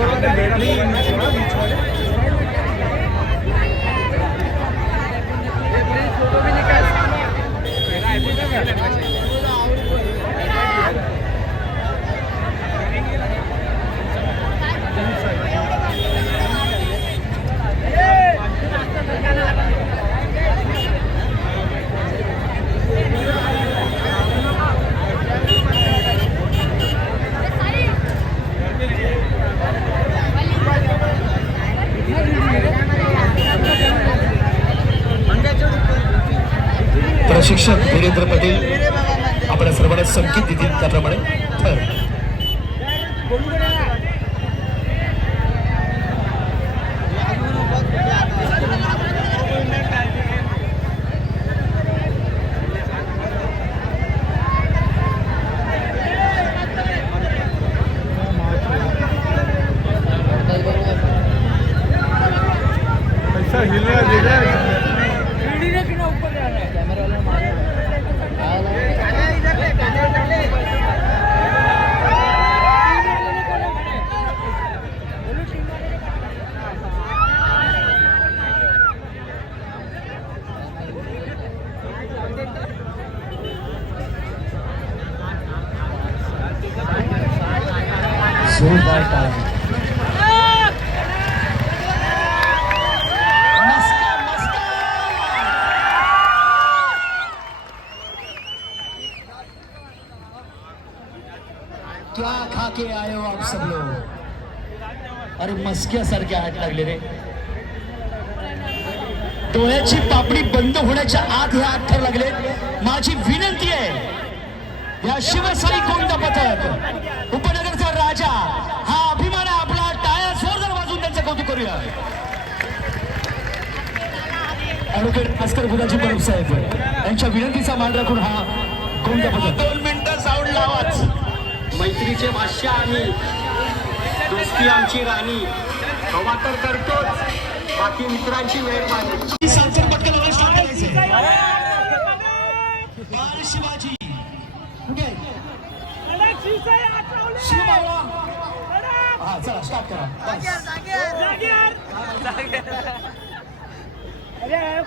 ਕਰੋ ਤੇ ਮੇਰਾ ਨਹੀਂ ਮੈਂ ਛੋੜਾ ਵਿਚੋਲੇ प्रशिक्षक वीरेंद्र पटेल आपल्या सर्वांना संकेत देतील त्याप्रमाणे. ठर जोरदार क्या खा के आए हो आप सब लोग? अरे मस्क्यासारखे हात लागले रे. डोळ्याची पापडी बंद होण्याच्या आत हे हात ठर लागले. माझी विनंती आहे या शिवसाई कोणता पथक? ॲडव्होकेट भास्कर बुधाजी परब साहेब. यांच्या विनंतीचा मान राखून हा कोणता पथक दोन मिनिटं साऊंड लावाच. मैत्रीचे भाष्य आम्ही दोस्ती आमची राणी. हवा तर करतोच. बाकी मित्रांची वेळ मागे. सांगतो पटकन शिवाजी. हा चला स्टार्ट करा. बस.